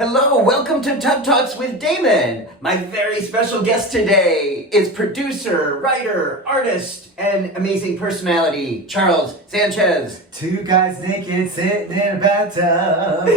Hello, welcome to Tub Talks with Damon. My very special guest today is producer, writer, artist, and amazing personality, Charles Sanchez. Two guys naked sitting in a bathtub.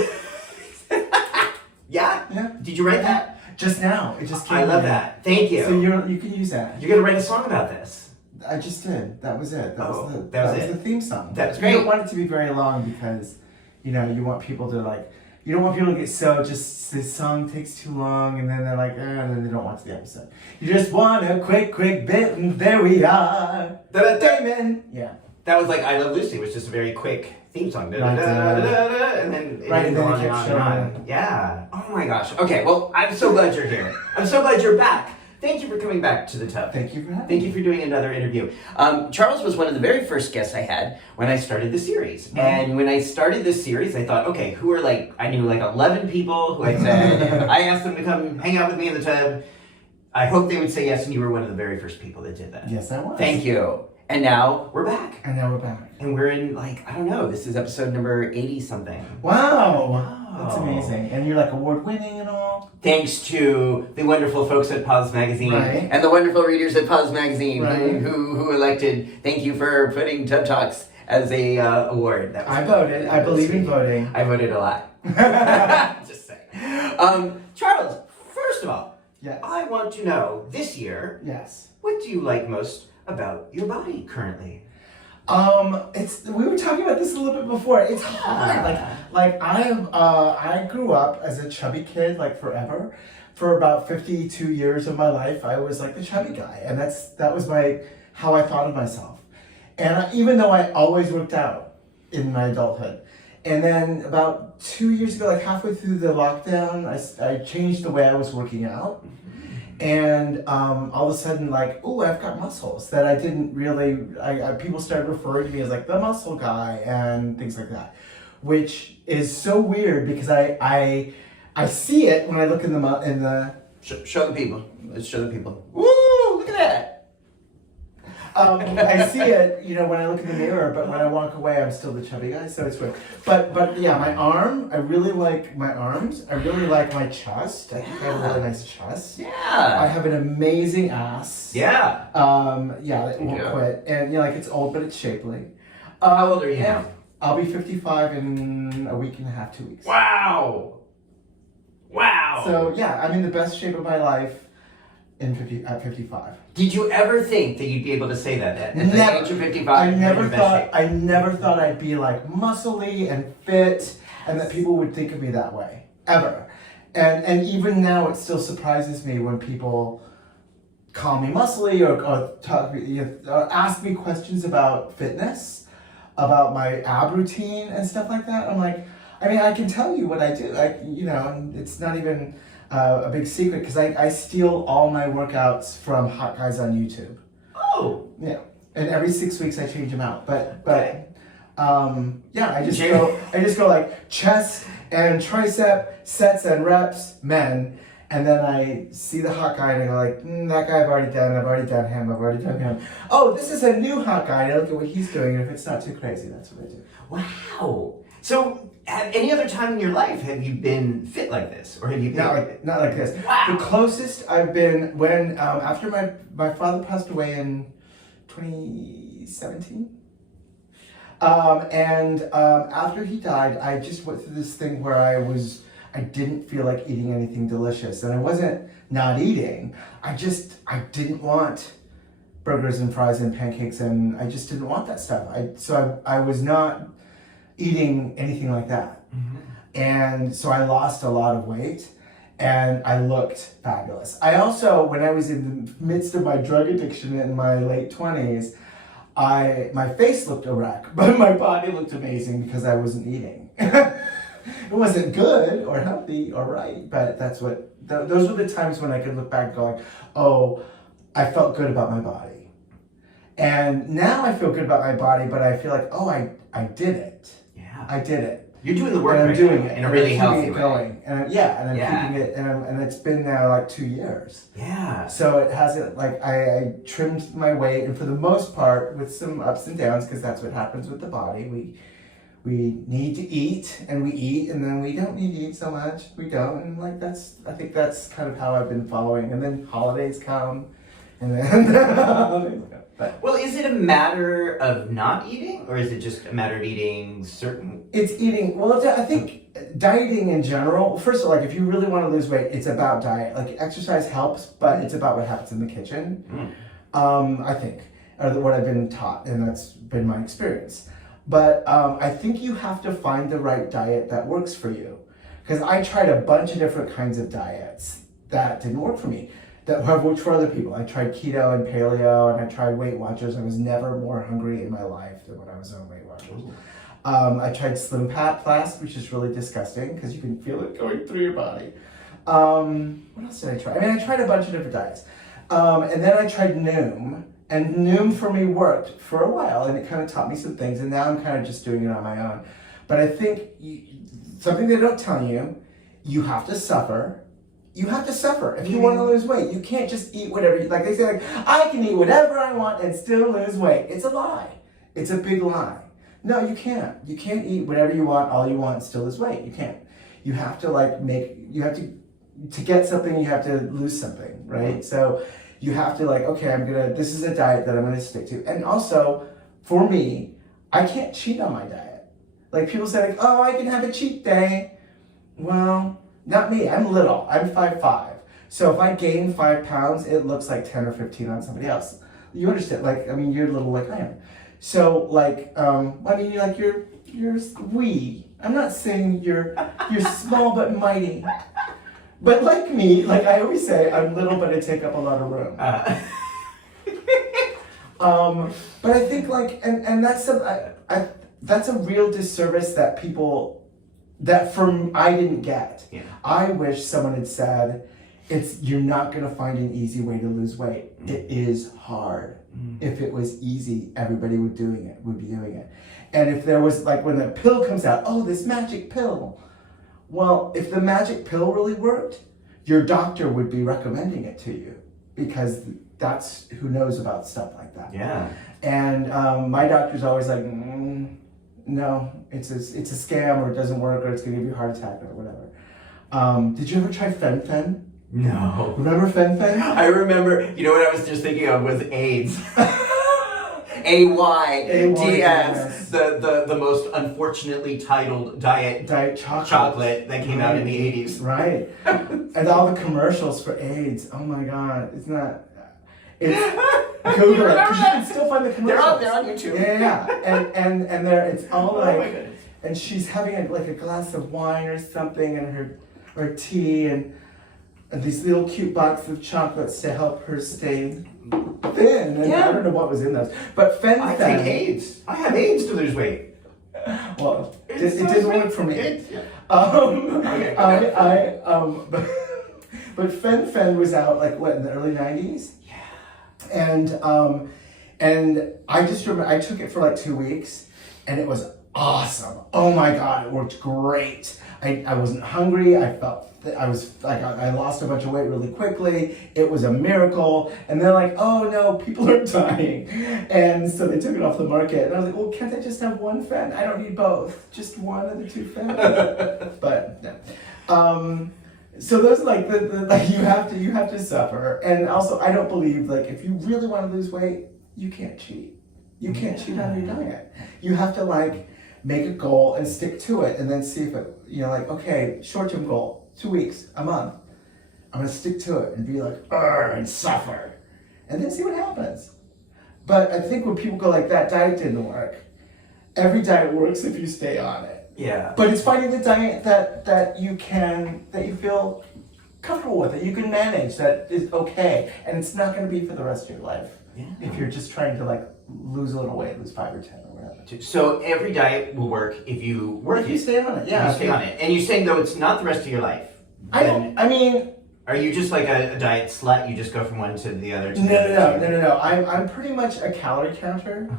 Yeah? Yeah. Did you write that? Just now. It just came I love in. that. Thank you. So you can use that. You're going to write a song about this. I just did. That was it. That was it. the theme song. That's You great. don't want it to be very long because, you want people to you don't want people to get this song takes too long and then they're like, and then they don't watch the episode. You just want a quick bit and there we are. Damon. Yeah. That was like I Love Lucy, which is just a very quick theme song. Right, And then it right, didn't and go then on it and kept on and showing. on. Yeah. Oh my gosh. Okay, well, I'm so glad you're here. I'm so glad you're back. Thank you for coming back to the tub. Thank you for having Thank me. you for doing another interview. Charles was one of the very first guests I had when I started the series. Mm-hmm. And when I started this series, I thought, okay, who are I knew 11 people who I said, I asked them to come hang out with me in the tub. I hope they would say yes, and you were one of the very first people that did that. Yes, I was. Thank you. And now we're back. And now we're back. And we're in, I don't know, this is episode number 80 something. Wow. That's amazing. And you're award winning and all. Thanks to the wonderful folks at Pause Magazine Right. and the wonderful readers at Pause Magazine Right. who elected. Thank you for putting Tub Talks as a award. I voted. I believe in voting. I voted a lot. Just saying. Charles, first of all, Yes. I want to know this year, Yes. what do you like most about your body currently? We were talking about this a little bit before. It's hard. I grew up as a chubby kid, forever. For about 52 years of my life, I was the chubby guy, and that was how I thought of myself. And even though I always worked out in my adulthood, and then about 2 years ago, halfway through the lockdown, I changed the way I was working out. And all of a sudden, I've got muscles that I didn't really. People started referring to me as the muscle guy and things like that, which is so weird because I see it when I look in the. Show the people. Let's show the people. Woo! Look at that. I see it, when I look in the mirror, but when I walk away, I'm still the chubby guy, so it's weird. But yeah, my arm, I really like my arms. I really like my chest. I think I have a really nice chest. I Yeah. have an amazing ass. Yeah. It won't Yeah. quit. And it's old, but it's shapely. How old are you now? I'll be 55 in a week and a half, 2 weeks. Wow. Wow. So yeah, I'm in the best shape of my life at 55. Did you ever think that you'd be able to say that at the Never. age of 55? I you're in never your best thought shape? I never thought I'd be muscly and fit and that people would think of me that way. Ever. And even now it still surprises me when people call me muscly or ask me questions about fitness, about my ab routine and stuff like that. I'm I can tell you what I do. And it's not even a big secret because I steal all my workouts from hot guys on YouTube. Oh. Yeah, and every 6 weeks I change them out. Okay. I just go chest and tricep sets and reps, men, and then I see the hot guy and I go that guy I've already done him. Oh, this is a new hot guy. And I look at what he's doing, and if it's not too crazy, that's what I do. Wow. So, at any other time in your life have you been fit like this, or have you been Not like this. Wow. The closest I've been when after my father passed away in 2017. After he died, I just went through this thing where I didn't feel like eating anything delicious, and I wasn't not eating. I didn't want burgers and fries and pancakes, and I just didn't want that stuff. I was not eating anything like that. Mm-hmm. And so I lost a lot of weight and I looked fabulous. I also, when I was in the midst of my drug addiction in my late 20s, my face looked a wreck, but my body looked amazing because I wasn't eating. It wasn't good or healthy or right, but those were the times when I could look back going, oh, I felt good about my body. And now I feel good about my body, but I feel I did it. Yeah. I did it. You're doing the work And I'm right doing now, it in a really healthy way. going. And I'm keeping it, and it's been now 2 years. Yeah. So it hasn't I trimmed my weight, and for the most part, with some ups and downs, because that's what happens with the body. we need to eat, and we eat, and then we don't need to eat so much. We don't, and like I think that's kind of how I've been following. And then holidays come, and then but Well, is it a matter of not eating, or is it just a matter of eating certain? it's eating. Well, I think dieting in general. First of all, like if you really want to lose weight, it's about diet. Like exercise helps, but it's about what happens in the kitchen. I think, or what I've been taught, and that's been my experience. But I think you have to find the right diet that works for you. Because I tried a bunch of different kinds of diets that didn't work for me, that have worked for other people. I tried keto and paleo, and I tried Weight Watchers. I was never more hungry in my life than when I was on Weight Watchers. I tried Slim Fast, which is really disgusting because you can feel it going through your body. What else did I try? I mean, I tried a bunch of different diets. And then I tried Noom. And Noom for me worked for a while, and it kind of taught me some things, and now I'm kind of just doing it on my own. But I think something they don't tell you, you have to suffer. You have to suffer if you want to lose weight. You can't just eat whatever you like. They say, like, I can eat whatever I want and still lose weight. It's a lie. It's a big lie. No, you can't. You can't eat whatever you want, all you want, and still lose weight. You can't. You have to to get something, you have to lose something, right? So you have to okay, this is a diet that I'm gonna stick to. And also, for me, I can't cheat on my diet. Like people say, oh, I can have a cheat day. Well, not me, I'm little, I'm 5'5". So if I gain 5 pounds, it looks like 10 or 15 on somebody else. You understand, you're little like I am. So you're wee. I'm not saying you're small but mighty. But like me, I always say, I'm little, but I take up a lot of room. But I think and that's a real disservice that people, I didn't get. Yeah. I wish someone had said, you're not gonna find an easy way to lose weight. It is hard. If it was easy, everybody would be doing it. And if there was when the pill comes out, oh, this magic pill. Well, if the magic pill really worked, your doctor would be recommending it to you because that's who knows about stuff like that. Yeah. And my doctor's always like, no, it's a scam, or it doesn't work, or it's gonna give you a heart attack or whatever. Did you ever try fen-phen? No. Remember fen-phen? I remember. You know what I was just thinking of was AIDS. AIDS, the most unfortunately titled diet chocolate that came out in the 80s. Right. And all the commercials for AIDS. Oh my God. It's Google it, because you can still find the commercials. They're on YouTube. Yeah. And it's all and she's having a glass of wine or something, and her tea, and these little cute boxes of chocolates to help her stay thin. And I don't know what was in those. But fen-phen. I take AIDS. I have AIDS to lose weight. Well, it didn't work for me. But fen-phen was out in the early 90s? Yeah. And I just remember I took it for 2 weeks, and it was awesome. Oh my God, it worked great. I wasn't hungry. I felt I lost a bunch of weight really quickly. It was a miracle. And they're like, oh no, people are dying. And so they took it off the market. And I was like, well, can't I just have one fen? I don't need both. Just one of the two fen. But no. So those you have to suffer. And also, I don't believe if you really want to lose weight, you can't cheat. You can't cheat on your diet. You have to make a goal and stick to it, and then see if it, okay, short-term goal, 2 weeks, a month. I'm gonna stick to it and be and suffer, and then see what happens. But I think when people go that diet didn't work, every diet works if you stay on it. Yeah. But it's finding the diet that you feel comfortable with, that you can manage, that is okay, and it's not gonna be for the rest of your life. Yeah. If you're just trying to lose a little weight, lose 5 or 10 or whatever. So every diet will work if you If you stay on it, yeah. If you stay on it. And you're saying though it's not the rest of your life. Are you just a diet slut? You just go from one to the other? No. I'm pretty much a calorie counter.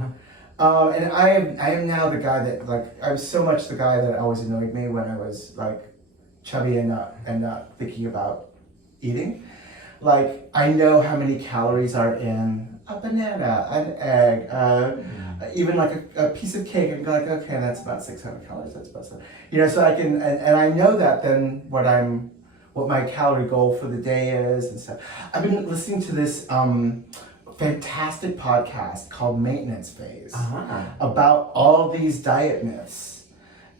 And I am now the guy that I was so much the guy that always annoyed me when I was chubby and not thinking about eating. I know how many calories are in a banana, an egg, even like a piece of cake, and go like, okay, that's about 600 calories. That's about, so I can, and I know that then what my calorie goal for the day is and stuff. I've been listening to this fantastic podcast called Maintenance Phase about all these diet myths.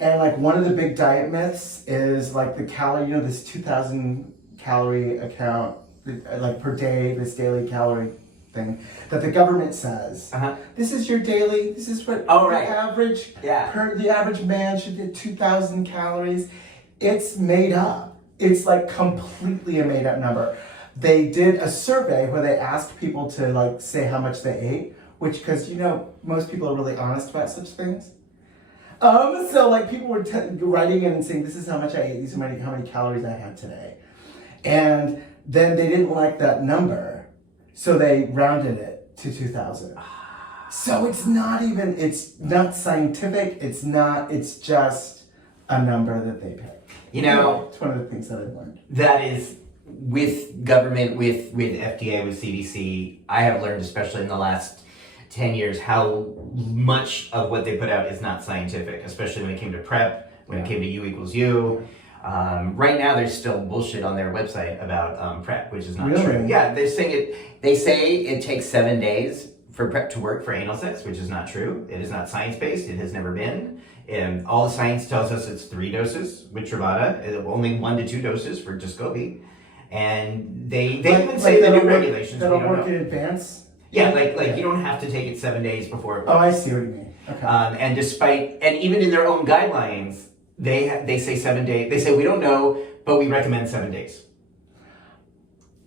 And like one of the big diet myths is like the calorie, this 2,000 calorie account, like per day, this daily calorie thing that the government says. This is your daily, this is what the average man should get 2,000 calories. It's made up. It's like completely a made up number. They did a survey where they asked people to like say how much they ate, which, because most people are really honest about such things. So like people were writing in and saying, this is how much I ate, these are how many calories I had today. And then they didn't like that number, so they rounded it to 2,000. So it's not scientific, it's just a number that they pick. It's one of the things that I've learned. That is, with government, with FDA, with CDC, I have learned, especially in the last 10 years, how much of what they put out is not scientific, especially when it came to PrEP, when it came to U equals U. Right now, there's still bullshit on their website about PrEP, which is not true. Yeah, they say it takes 7 days for PrEP to work for anal sex, which is not true. It is not science-based. It has never been. And all the science tells us it's 3 doses with Truvada, only 1 to 2 doses for Descovy. And they even say the new regulations. That'll work in advance? Yeah, like you don't have to take it 7 days before it works. Oh, I see what you mean. Okay. And even in their own guidelines, they say 7 days. They say, we don't know, but we recommend 7 days.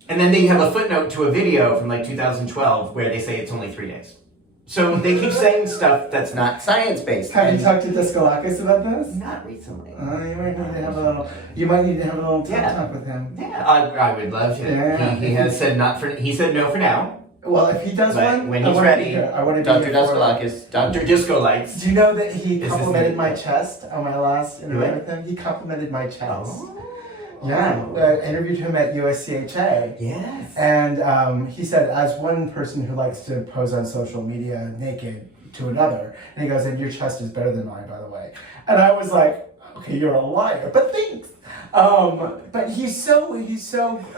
And then they have a footnote to a video from like 2012 where they say it's only 3 days. So they keep saying stuff that's not science-based. Have you talked to Deskalakis about this? Not recently. You might need to have a little talk with him. Yeah, I would love to. Yeah. He has said he said no for now. Well, if he does one, when he's ready, I want to Dr. Deskalakis, Dr. Disco Lights. Do you know that he complimented my chest on my last interview with him? He complimented my chest. Oh. Yeah, I interviewed him at USCHA. Yes. And he said, as one person who likes to pose on social media naked to another, and he goes, and your chest is better than mine, by the way. And I was like, okay, you're a liar, but thanks. But he's so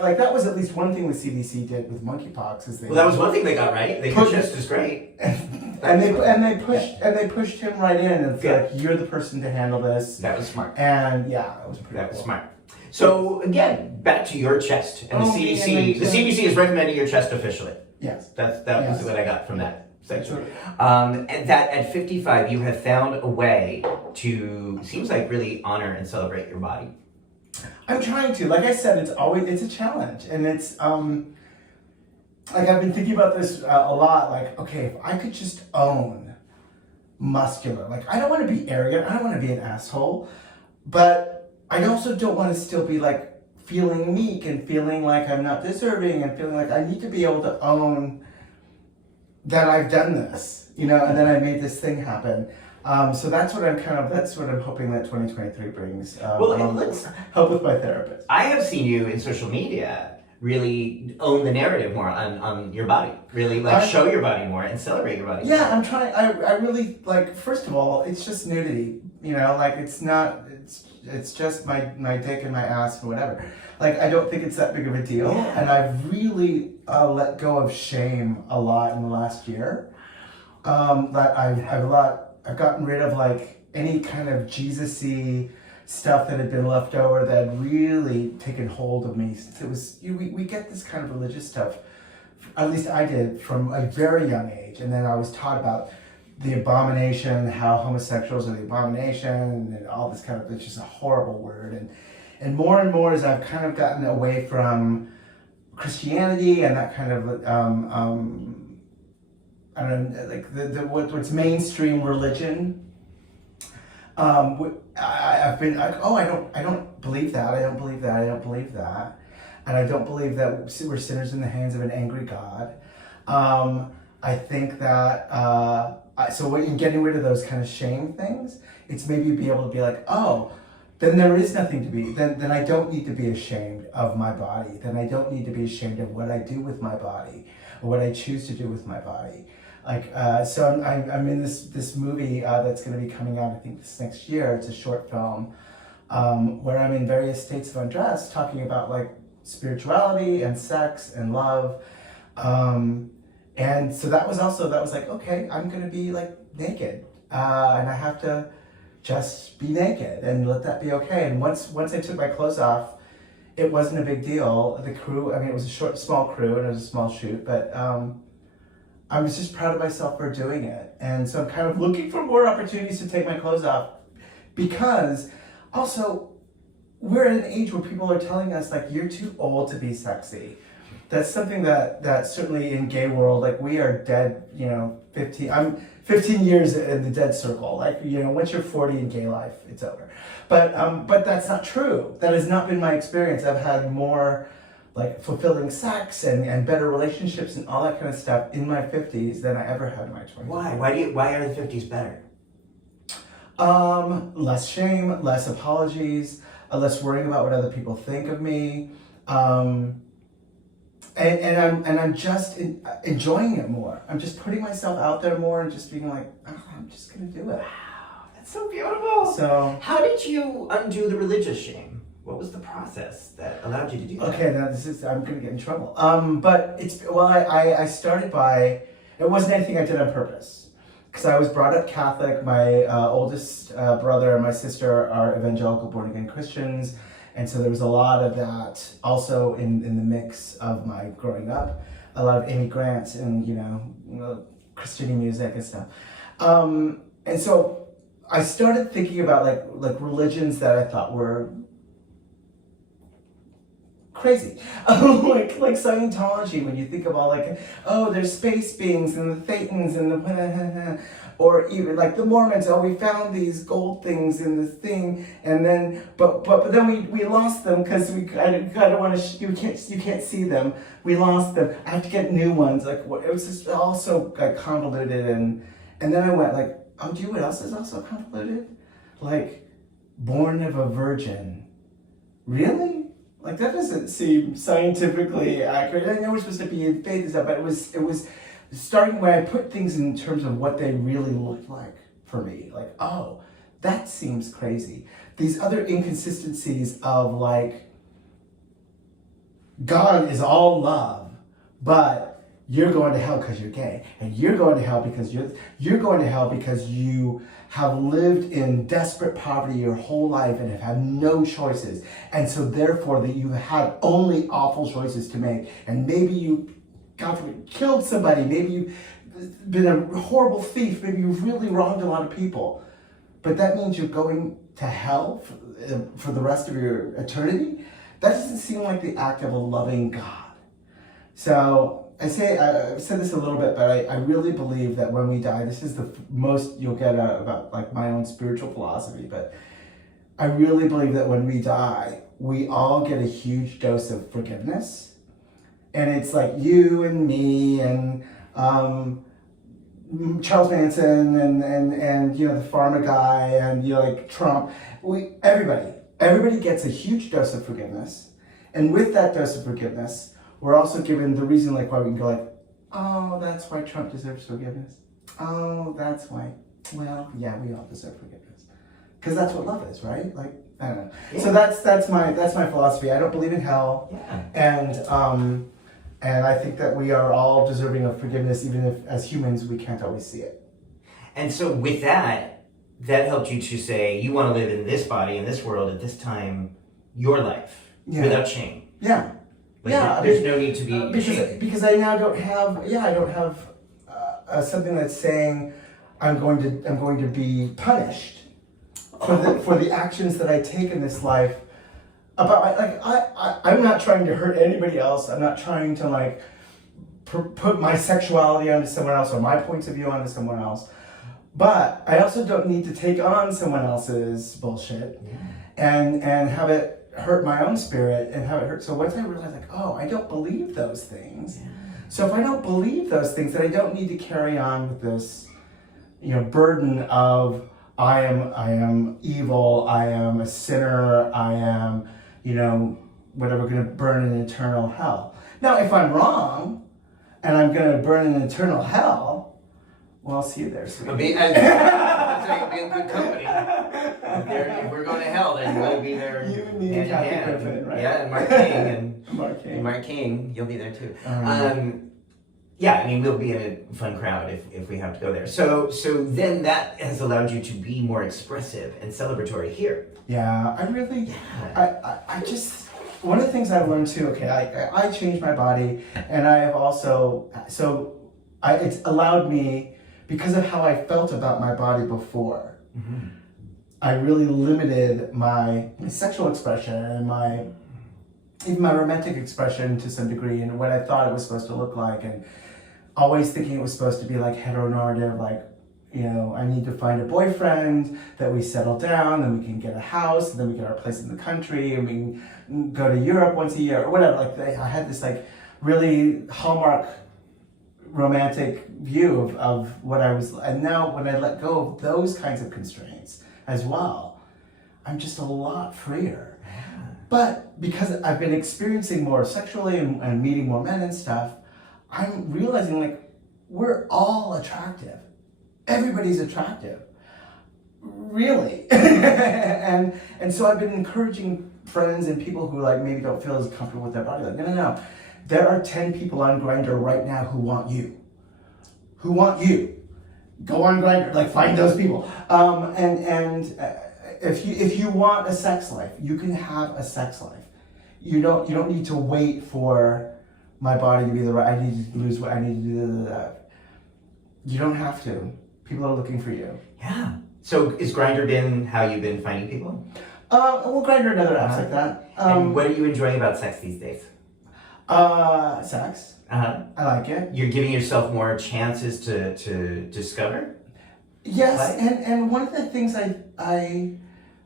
like, that was at least one thing the CDC did with monkeypox is that was one thing they got right. They pushed chest is great. and they pushed him right in and said, like, you're the person to handle this. That was smart. And yeah, that was pretty cool. Smart. So again, back to your chest and the CDC. The CDC is recommending your chest officially. Yes. That was what I got from that section. Sure. And that at 55, you have found a way to, seems like, really honor and celebrate your body. I'm trying to. Like I said, it's a challenge, and it's like I've been thinking about this a lot. Like, okay, if I could just own muscular, like I don't want to be arrogant, I don't want to be an asshole, but I also don't want to still be like feeling meek and feeling like I'm not deserving and feeling like I need to be able to own that I've done this, and then I made this thing happen. So that's what I'm hoping that 2023 brings. Let's help with my therapist. I have seen you in social media really own the narrative more on your body, really show your body more and celebrate your body. Yeah, I'm trying. I really like. First of all, it's just nudity. Like it's not. It's just my dick and my ass or whatever. Like, I don't think it's that big of a deal. Yeah. And I've really let go of shame a lot in the last year. That I've gotten rid of like any kind of Jesus-y stuff that had been left over that had really taken hold of me. Since it was, we get this kind of religious stuff, at least I did, from a very young age. And then I was taught about the abomination, how homosexuals are the abomination, and all this kind of, it's just a horrible word. And more as I've kind of gotten away from Christianity and that kind of, I don't know, like what's mainstream religion. I've been like, I don't believe that. I don't believe that. I don't believe that. And I don't believe that we're sinners in the hands of an angry God. I think that, so when you're getting rid of those kind of shame things, it's maybe be able to be like, then there is nothing to be, then I don't need to be ashamed of my body. Then I don't need to be ashamed of what I do with my body or what I choose to do with my body. Like, so I'm in this movie that's going to be coming out, I think this next year. It's a short film where I'm in various states of undress, talking about like spirituality and sex and love. And so that was like, okay, I'm going to be like naked. And I have to just be naked and let that be okay. And once I took my clothes off, it wasn't a big deal. The crew, I mean, it was a small crew and it was a small shoot, but I was just proud of myself for doing it. And so I'm kind of looking for more opportunities to take my clothes off, because also we're at an age where people are telling us like, you're too old to be sexy. That's something that certainly in gay world, like we are dead, 15, I'm 15 years in the dead circle. Like, once you're 40 in gay life, it's over. But that's not true. That has not been my experience. I've had more like fulfilling sex and better relationships and all that kind of stuff in my 50s than I ever had in my 20s. Why? Why are the 50s better? Less shame, less apologies, less worrying about what other people think of me. And I'm just enjoying it more. I'm just putting myself out there more and just being like, oh, I'm just gonna do it. Wow, that's so beautiful. So, how did you undo the religious shame? What was the process that allowed you to do that? Okay, now I'm gonna get in trouble. But I started by, it wasn't anything I did on purpose. Because I was brought up Catholic. My oldest brother and my sister are evangelical born again Christians. And so there was a lot of that also in the mix of my growing up. A lot of Amy Grant and, Christian music and stuff. And so I started thinking about like religions that I thought were crazy. like Scientology, when you think about there's space beings and the Thetans and the or even like the Mormons, we found these gold things in this thing, and then but then we lost them because we kind of want to you can't see them. We lost them. I have to get new ones. It was just also like convoluted, and then I went like, oh, do you know what else is also convoluted? Like, born of a virgin. Really? Like, that doesn't seem scientifically accurate. I know we're supposed to be in faith and stuff, but it was starting when I put things in terms of what they really looked like for me. Like, oh, that seems crazy. These other inconsistencies of like, God is all love, but you're going to hell because you're gay, and you're going to hell because you're going to hell because you have lived in desperate poverty your whole life and have had no choices, and so therefore that you had only awful choices to make, and maybe you, God forbid, killed somebody, maybe you've been a horrible thief, maybe you've really wronged a lot of people, but that means you're going to hell for the rest of your eternity? That doesn't seem like the act of a loving God. So I've said this a little bit, but I really believe that when we die, this is the most you'll get out about like my own spiritual philosophy, but I really believe that when we die, we all get a huge dose of forgiveness. And it's like you and me and Charles Manson and the pharma guy and like Trump. Everybody gets a huge dose of forgiveness. And with that dose of forgiveness, we're also given the reason like why we can go like, oh, that's why Trump deserves forgiveness. Oh, that's why. Well, yeah, we all deserve forgiveness. Because that's what love is, right? Like, I don't know. Yeah. So that's my philosophy. I don't believe in hell. Yeah. And I think that we are all deserving of forgiveness, even if as humans we can't always see it. And so with that helped you to say you want to live in this body, in this world, at this time, your life, without shame. Yeah. There's no need to be ashamed. Because I now don't have something that's saying I'm going to be punished for the actions that I take in this life. I'm not trying to hurt anybody else. I'm not trying to put my sexuality onto someone else or my points of view onto someone else. But I also don't need to take on someone else's bullshit and have it hurt my own spirit and have it hurt. So once I realized I don't believe those things. Yeah. So if I don't believe those things, then I don't need to carry on with this, burden of I am evil, I am a sinner, I am, whatever, going to burn in eternal hell. Now, if I'm wrong, and I'm going to burn in eternal hell, well, I'll see you there, sweetie. You'll be in good company. If we're going to hell, then we'll be there. You and me and Kathy Griffin, right? Yeah, and Mark King. And Mark King, you'll be there too. Yeah, I mean, we'll be in a fun crowd if we have to go there. So then that has allowed you to be more expressive and celebratory here. Yeah, I just, one of the things I've learned too, I changed my body, and I have also, it's allowed me, because of how I felt about my body before, I really limited my sexual expression and even my romantic expression to some degree, and what I thought it was supposed to look like, and always thinking it was supposed to be like heteronormative, like, I need to find a boyfriend, that we settle down, then we can get a house, and then we get our place in the country, and we can go to Europe once a year, or whatever. Like, I had this like really hallmark romantic view of what I was, and now when I let go of those kinds of constraints as well, I'm just a lot freer. But because I've been experiencing more sexually and meeting more men and stuff, I'm realizing like we're all attractive. Everybody's attractive, really. and so I've been encouraging friends and people who like maybe don't feel as comfortable with their body. Like, no. There are 10 people on Grindr right now who want you. Go on Grindr, like find those people. If you want a sex life, you can have a sex life. You don't need to wait for my body to be the right. I need to lose weight. I need to do that. You don't have to. People are looking for you. Yeah. So is Grindr been how you've been finding people? Well, Grindr and other apps like that. And what are you enjoying about sex these days? Sex. I like it. You're giving yourself more chances to discover? Yes, and one of the things I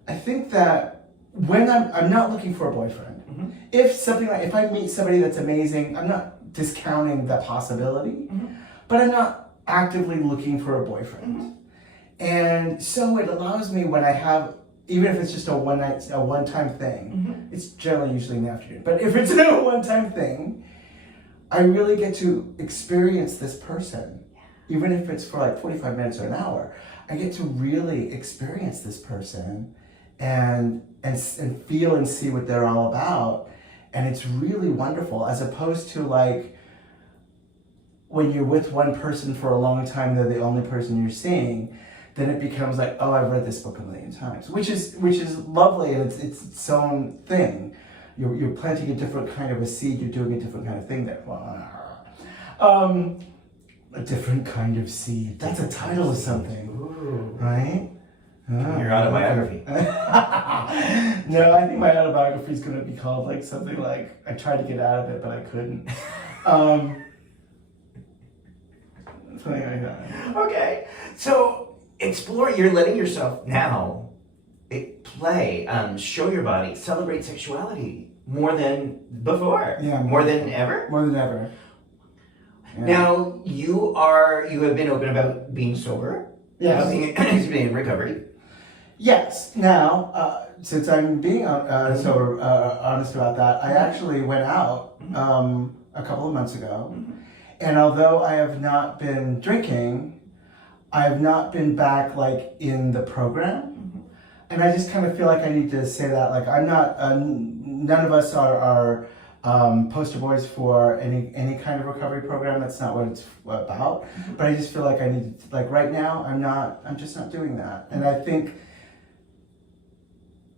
think that when I'm not looking for a boyfriend. If I meet somebody that's amazing, I'm not discounting the possibility, but I'm not actively looking for a boyfriend. And so it allows me, when I have, even if it's just a one-time thing, it's generally usually in the afternoon, but if it's a one-time thing, I really get to experience this person. Even if it's for like 45 minutes or an hour, I get to really experience this person and feel and see what they're all about. And it's really wonderful, as opposed to like when you're with one person for a long time, they're the only person you're seeing, then it becomes like, oh, I've read this book a million times, which is lovely, and it's its own thing. You're planting a different kind of a seed, you're doing a different kind of thing there. A different kind of seed. That's a title of something. Ooh. Right? Your autobiography. No, I think my autobiography is going to be called like something like, I tried to get out of it, but I couldn't. Something like that. Okay. So you're letting yourself now play, show your body, celebrate sexuality more than before. Yeah. More than ever? More than ever. Yeah. Now, you have been open about being sober. Yes. Being in recovery. Yes. Now, since I'm being honest about that, I actually went out a couple of months ago, and although I have not been drinking, I have not been back like in the program, and I just kind of feel like I need to say that, like, I'm not. None of us are poster boys for any kind of recovery program. That's not what it's about. But I just feel like I need to, like, right now I'm just not doing that. And I think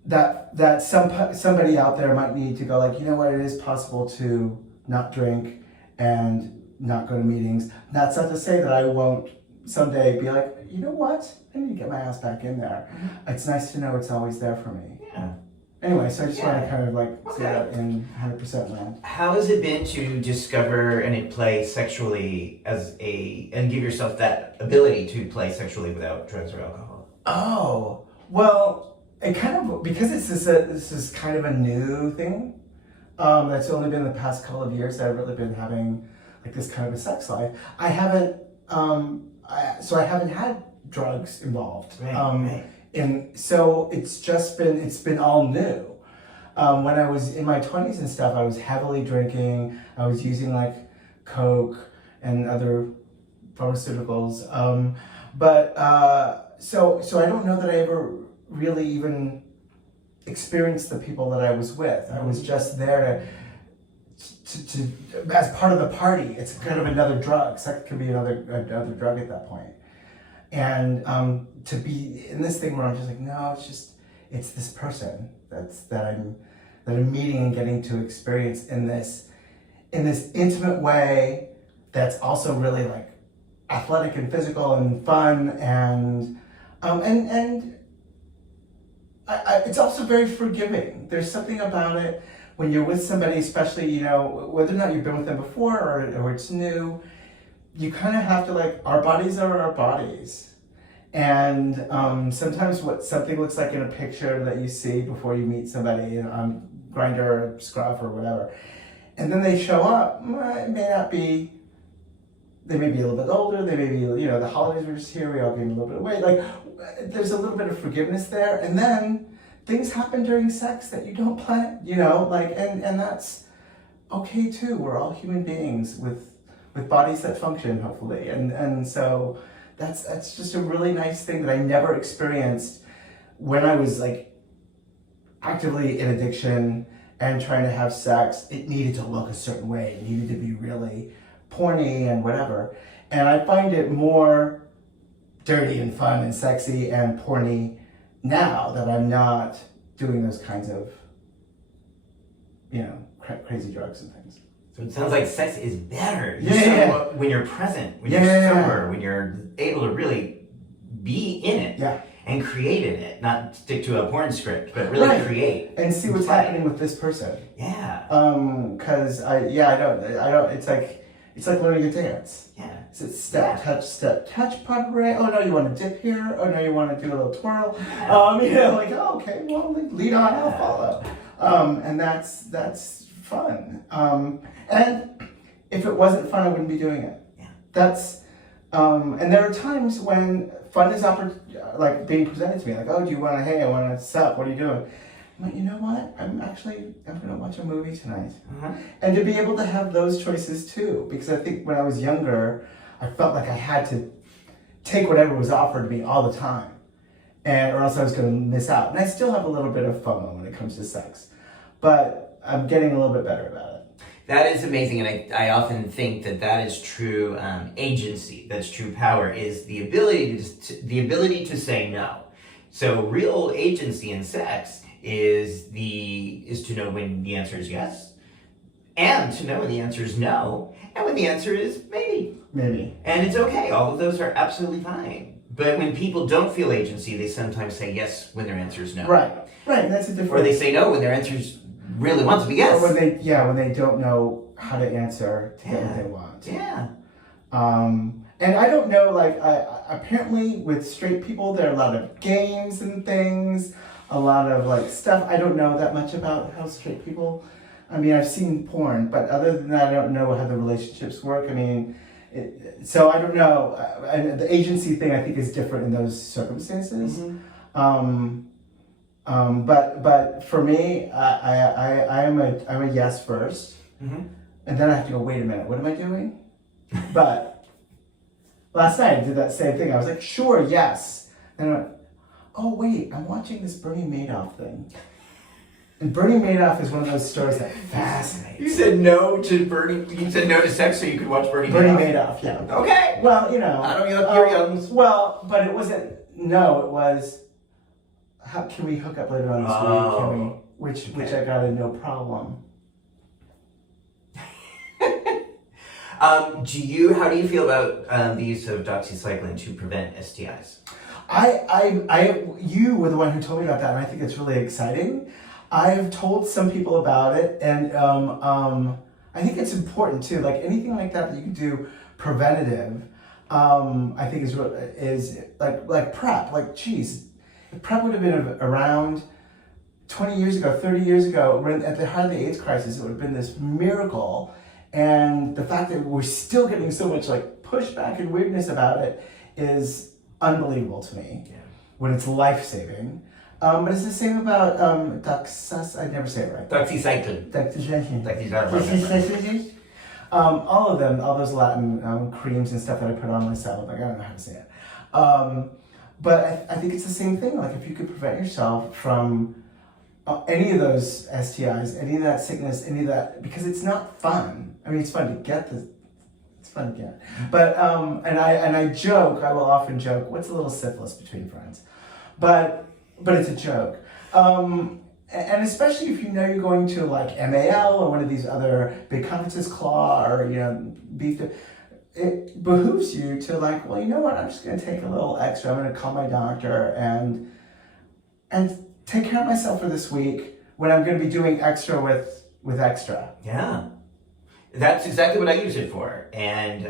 that somebody out there might need to go, like, you know what, it is possible to not drink and not go to meetings. That's not to say that I won't someday be like, you know what, I need to get my ass back in there. It's nice to know it's always there for me. Yeah. Anyway, so I just want to kind of like say that in 100% land. How has it been to discover and play sexually and give yourself that ability to play sexually without drugs or alcohol? Oh, well, it kind of, because this is kind of a new thing. That's only been the past couple of years that I've really been having like this kind of a sex life. I haven't had drugs involved. Right. And so it's been all new. When I was in my 20s and stuff, I was heavily drinking. I was using like Coke and other pharmaceuticals. So I don't know that I ever really even experienced the people that I was with. I was just there to as part of the party. It's kind of another drug. Sex could be another drug at that point. And to be in this thing where I'm just like, no, it's this person that I'm meeting and getting to experience in this intimate way that's also really like athletic and physical and fun and it's also very forgiving. There's something about it when you're with somebody, especially, you know, whether or not you've been with them before or it's new, you kind of have to like, our bodies are our bodies. And sometimes what something looks like in a picture that you see before you meet somebody on Grindr or Scruff or whatever, and then they show up, it may not be, they may be a little bit older, they may be, you know, the holidays were just here, we all gained a little bit of weight, like there's a little bit of forgiveness there, and then things happen during sex that you don't plan, you know, like, and that's okay too. We're all human beings with bodies that function, hopefully, and so that's just a really nice thing that I never experienced when I was like actively in addiction and trying to have sex. It needed to look a certain way. It needed to be really porny and whatever. And I find it more dirty and fun and sexy and porny now that I'm not doing those kinds of, you know, crazy drugs and things. So it sounds like sex is better. When you're present, when you're sober, when you're able to really be in it and create in it, not stick to a porn script, but really create and see what's happening with this person. Yeah. Because I don't. It's like learning to dance. Yeah. It's step, touch, pas de deux. Oh no, you want to dip here. Oh no, you want to do a little twirl. You know, like, oh, okay, well, lead on, I'll follow. And that's fun. And if it wasn't fun, I wouldn't be doing it. Yeah. That's, and there are times when fun is like being presented to me, like, oh, do you want to, hey, I want to sup, what are you doing? I'm like, you know what, I'm going to watch a movie tonight. And to be able to have those choices too, because I think when I was younger, I felt like I had to take whatever was offered to me all the time, or else I was going to miss out. And I still have a little bit of FOMO when it comes to sex, but I'm getting a little bit better about it. That is amazing, and I often think that is true agency. That's true power. Is the ability to say no. So real agency in sex is to know when the answer is yes, and to know when the answer is no, and when the answer is maybe. Maybe. And it's okay. All of those are absolutely fine. But when people don't feel agency, they sometimes say yes when their answer is no. Right. That's a different. Or they say no when their answer's really want to be yes. Or when they don't know how to answer to get what they want. Yeah. And I don't know, like, apparently with straight people, there are a lot of games and things, a lot of like stuff. I don't know that much about how straight people, I mean, I've seen porn, but other than that, I don't know how the relationships work. I mean, so I don't know. And the agency thing, I think, is different in those circumstances. But for me, I'm a yes first, and then I have to go, wait a minute, what am I doing? But last night I did that same thing. I was like, sure, yes. And I went, oh wait, I'm watching this Bernie Madoff thing. And Bernie Madoff is one of those stories that fascinates. You said no to sex so you could watch Bernie Madoff? Bernie Madoff, yeah. Okay. Well, you know. I don't know, you're young. Well, but it wasn't, no, it was, how can we hook up later on this week? Which I got a no problem. How do you feel about the use of doxycycline to prevent STIs? You were the one who told me about that, and I think it's really exciting. I've told some people about it, and I think it's important too. Like anything like that you can do preventative, I think is like PrEP. Like, geez, if PrEP would have been around 20 years ago, 30 years ago, at the height of the AIDS crisis, it would have been this miracle. And the fact that we're still getting so much like pushback and weirdness about it is unbelievable to me. Yeah. When it's life-saving. But it's the same about I never say it right. Doxycycline. Doxycycline. All of them, all those Latin creams and stuff that I put on myself, like I don't know how to say it. But I think it's the same thing. Like if you could prevent yourself from any of those STIs, any of that sickness, any of that, because it's not fun. I mean, it's fun to get the. It's fun to get. But and I joke. I will often joke. What's a little syphilis between friends? But it's a joke. And especially if you know you're going to like MAL or one of these other big conferences, Claw or Beef, it behooves you to like, well, you know what? I'm just going to take a little extra. I'm going to call my doctor and take care of myself for this week when I'm going to be doing extra with extra. Yeah. That's exactly what I use it for. And,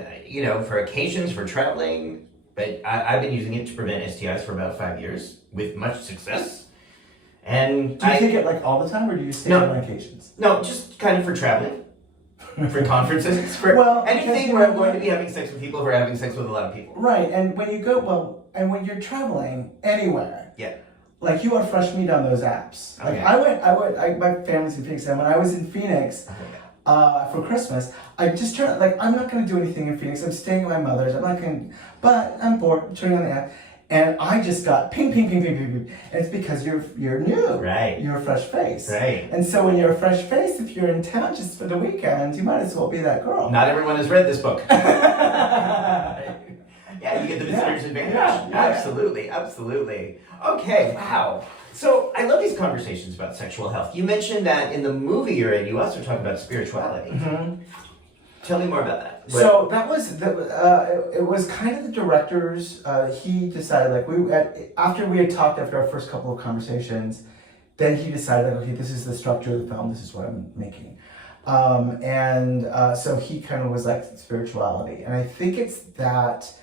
for occasions, for traveling, but I've been using it to prevent STIs for about 5 years with much success. And do you take it like all the time or do you stay on occasions? No, just kind of for traveling, for conferences, for anything where I'm going to be having sex with people who are having sex with a lot of people. Right, and when you go, and when you're traveling anywhere. Yeah. Like you want fresh meat on those apps. Like my family's in Phoenix, and when I was in Phoenix for Christmas, I just turned, like, I'm not going to do anything in Phoenix. I'm staying at my mother's. I'm not going to, but I'm bored. I'm turning on the app. And I just got ping, ping, ping, ping, ping, ping. And it's because you're new. Right. You're a fresh face. Right. And so when you're a fresh face, if you're in town just for the weekend, you might as well be that girl. Not everyone has read this book. Yeah, you get the visitor's advantage. Yeah. Absolutely, absolutely. Okay, wow. So I love these conversations about sexual health. You mentioned that in the movie you're in, you also talk about spirituality. Mm-hmm. Tell me more about that. So that was it was kind of the director's. He decided after we had talked after our first couple of conversations, then he decided okay, this is the structure of the film. This is what I'm making, so he kind of was like spirituality, and I think it's that.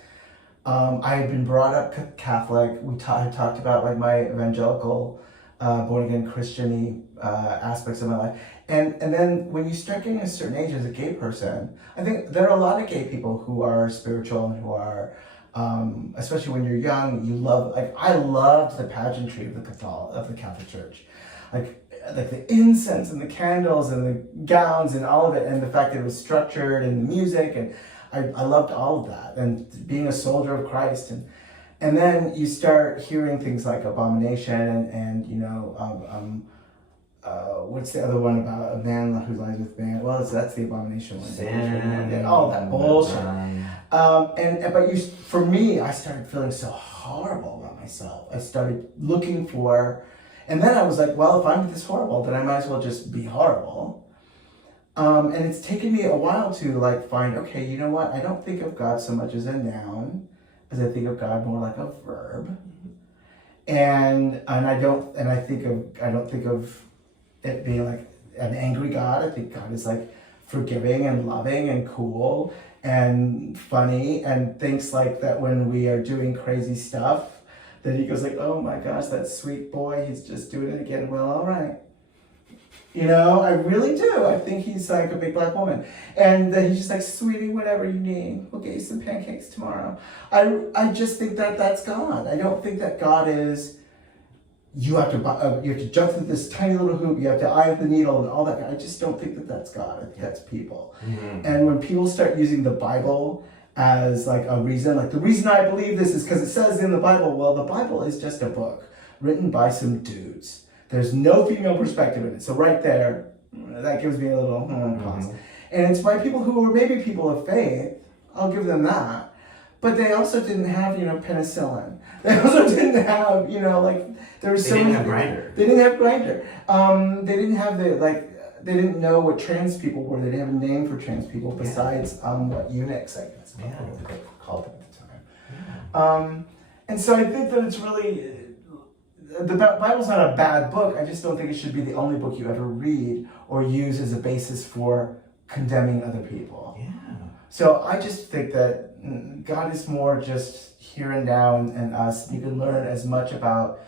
I had been brought up Catholic. I talked about like my evangelical, born again Christian-y aspects of my life. And then when you start getting a certain age as a gay person, I think there are a lot of gay people who are spiritual and who are, especially when you're young, you love, like I loved the pageantry of the Catholic Church. Like the incense and the candles and the gowns and all of it, and the fact that it was structured and the music, and I loved all of that, and being a soldier of Christ, and then you start hearing things like abomination and what's the other one about a man who lies with man? Well, that's the abomination one. Sin. All that bullshit. For me, I started feeling so horrible about myself. I started looking for, and then I was like, well, if I'm this horrible, then I might as well just be horrible. And it's taken me a while to like find, okay, you know what? I don't think of God so much as a noun, as I think of God more like a verb. And I don't think of it being like an angry God. I think God is like forgiving and loving and cool and funny, and thinks like that when we are doing crazy stuff, that he goes like, oh my gosh, that sweet boy, he's just doing it again. Well, all right. I really do. I think he's like a big black woman. And he's just like, sweetie, whatever you need. We'll get you some pancakes tomorrow. I just think that that's God. I don't think that God is, you have to jump through this tiny little hoop, you have to eye the needle and all that. I just don't think that that's God. I think that's people. Mm-hmm. And when people start using the Bible as like a reason, like the reason I believe this is because it says in the Bible, well, the Bible is just a book written by some dudes. There's no female perspective in it. So right there, that gives me a little pause. Mm-hmm. And it's by people who were maybe people of faith. I'll give them that. But they also didn't have, penicillin. They also didn't have, there was so many. They didn't have Grindr. They didn't have Grindr. They didn't have they didn't know what trans people were. They didn't have a name for trans people besides what eunuchs, I guess, what they called them at the time. Yeah. And so I think that it's really. The Bible's not a bad book. I just don't think it should be the only book you ever read or use as a basis for condemning other people. Yeah. So I just think that God is more just here and now and us. You can learn as much about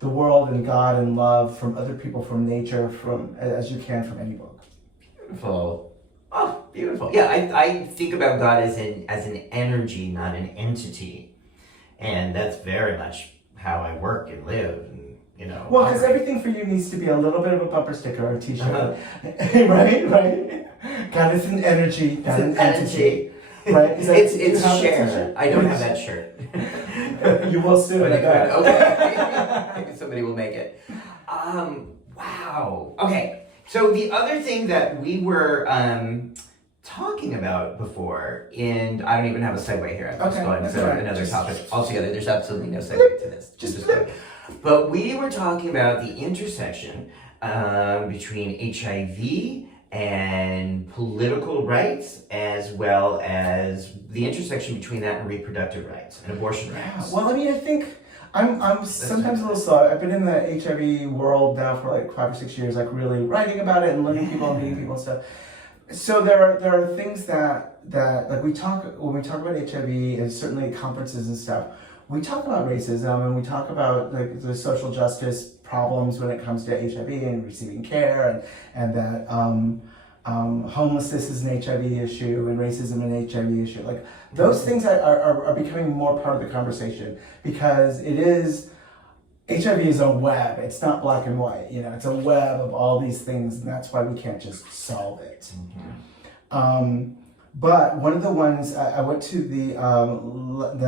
the world and God and love from other people, from nature, as you can from any book. Beautiful. Oh, beautiful. Yeah, I think about God as an energy, not an entity. And that's very much how I work and live, and Well, because operate. everything for you needs to be a little bit of a bumper sticker or a t-shirt. Right? God, it's an energy, not an entity. Right? It's do you have a share. t-shirt? I don't have that shirt. You will soon. But I it bet. could. Okay. Maybe somebody will make it. Wow. Okay. So the other thing that we were talking about before, and I don't even have a segue here. I'm just going to another topic altogether. There's absolutely no segue to this. Just go. But we were talking about the intersection between HIV and political rights, as well as the intersection between that and reproductive rights and abortion rights. Well, I mean, I think I'm sometimes a little slow. I've been in the HIV world now for like 5 or 6 years, like really writing about it and learning people and meeting people and stuff. So there are things that like when we talk about HIV and certainly at conferences and stuff, we talk about racism and we talk about like the social justice problems when it comes to HIV and receiving care, and that homelessness is an HIV issue and racism an HIV issue. Like those things are becoming more part of the conversation, because HIV is a web. It's not black and white. It's a web of all these things, and that's why we can't just solve it. But one of the ones I went to the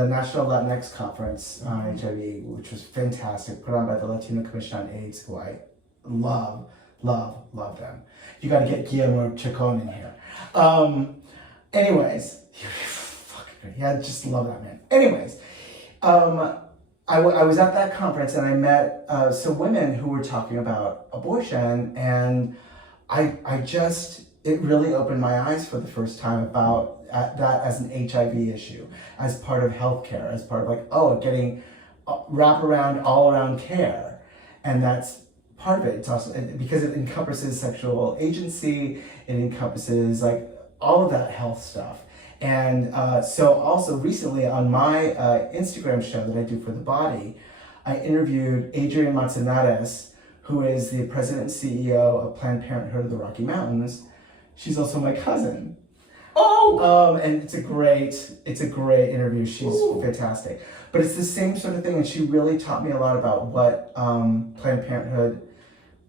National Latinx Conference on HIV, which was fantastic, put on by the Latino Commission on AIDS, who I love them. You got to get Guillermo Chacon in here. Anyways, yeah, I just love that man. Anyways, I was at that conference and I met some women who were talking about abortion, and it really opened my eyes for the first time about that as an HIV issue, as part of healthcare, as part of getting wraparound, all around care. And that's part of it. It's also because it encompasses sexual agency, it encompasses like all of that health stuff. And so also recently on my Instagram show that I do for The Body, I interviewed Adrienne Manzanares, who is the president and CEO of Planned Parenthood of the Rocky Mountains. She's also my cousin. Oh! And it's a great interview. She's fantastic. But it's the same sort of thing, and she really taught me a lot about what Planned Parenthood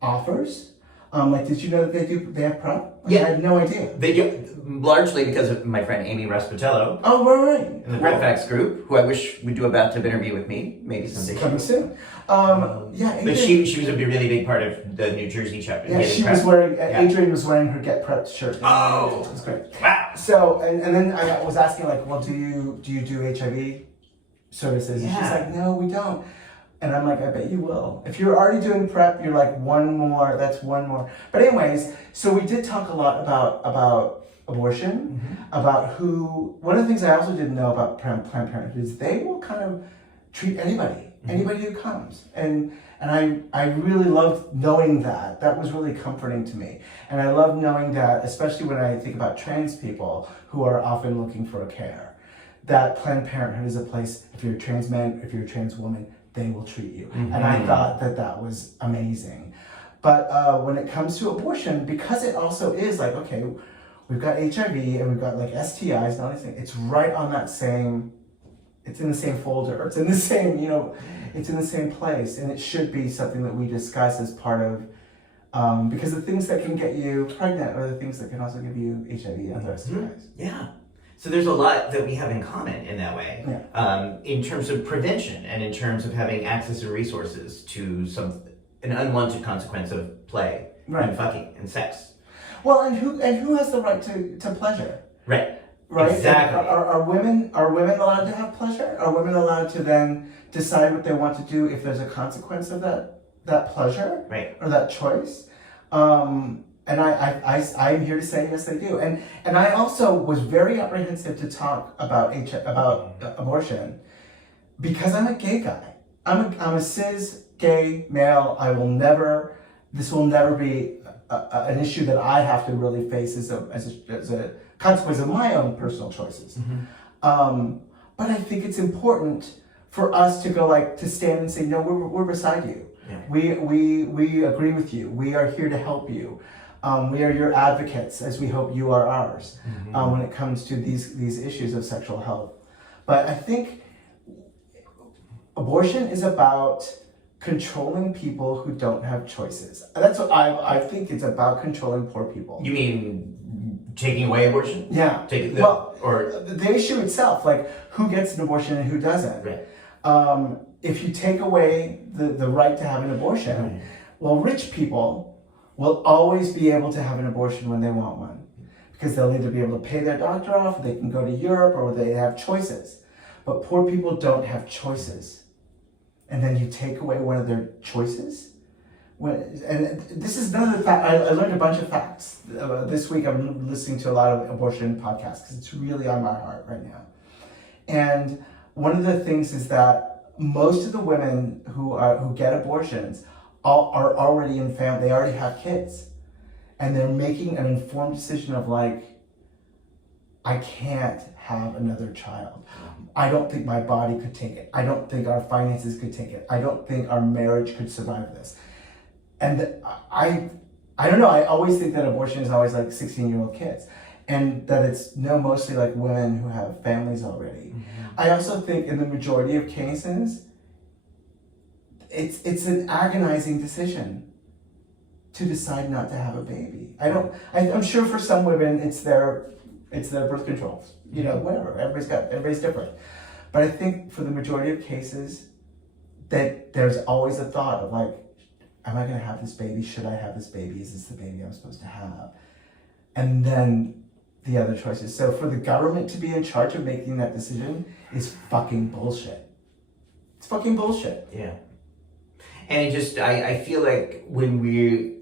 offers. Did you know that they have PrEP? Yeah. I had no idea. They do, largely because of my friend Amy Respitello. Oh, right. In the PrEP Facts group, who I wish would do a bathtub interview with me, maybe someday. Coming soon. Yeah, but she was a really big part of the New Jersey chapter. Yeah, she was wearing, Adrienne was wearing her Get Prepped shirt. Oh! It was great. Wow! So, and then I was asking well, do you do HIV services? And she's like, no, we don't. And I'm like, I bet you will. If you're already doing PrEP, you're like, that's one more. But anyways, so we did talk a lot about abortion, about one of the things I also didn't know about Planned Parenthood is they will kind of treat anybody who comes. And I really loved knowing that. That was really comforting to me. And I love knowing that, especially when I think about trans people who are often looking for a care, that Planned Parenthood is a place, if you're a trans man, if you're a trans woman, they will treat you. And I thought that was amazing. But when it comes to abortion, because it also is like, okay, we've got HIV and we've got like STIs and all these things, it's right on that same, it's in the same folder, it's in the same, it's in the same place. And it should be something that we discuss as part of, because the things that can get you pregnant are the things that can also give you HIV and other STIs. Yeah. So there's a lot that we have in common in that way, in terms of prevention and in terms of having access to resources to an unwanted consequence of play and fucking and sex. Well, and who has the right to pleasure? Right. Right. Exactly. Are women allowed to have pleasure? Are women allowed to then decide what they want to do if there's a consequence of that pleasure? Right. Or that choice? And I'm here to say yes, they do. And I also was very apprehensive to talk about abortion because I'm a gay guy. I'm a cis gay male. This will never be an issue that I have to really face as a consequence of my own personal choices. But I think it's important for us to go to stand and say, no, we're beside you. Yeah. We agree with you. We are here to help you. We are your advocates, as we hope you are ours, when it comes to these issues of sexual health. But I think abortion is about controlling people who don't have choices. That's what I think it's about, controlling poor people. You mean taking away abortion? Yeah. The issue itself, like who gets an abortion and who doesn't. Right. If you take away the right to have an abortion, Right. well, rich people will always be able to have an abortion when they want one. Because they'll either be able to pay their doctor off, or they can go to Europe, or they have choices. But poor people don't have choices. And then you take away one of their choices. And this is none of the facts. I learned a bunch of facts. This week I'm listening to a lot of abortion podcasts because it's really on my heart right now. And one of the things is that most of the women who get abortions are already in family. They already have kids. And they're making an informed decision of like, I can't have another child. I don't think my body could take it. I don't think our finances could take it. I don't think our marriage could survive this. And I don't know, I always think that abortion is always like 16-year-old kids. And that it's mostly like women who have families already. Mm-hmm. I also think in the majority of cases, it's an agonizing decision to decide not to have a baby. I'm sure for some women it's their birth control, whatever. Everybody's different. But I think for the majority of cases, that there's always a thought of like, am I gonna have this baby? Should I have this baby? Is this the baby I'm supposed to have? And then the other choices. So for the government to be in charge of making that decision is fucking bullshit. It's fucking bullshit. Yeah. And I feel like when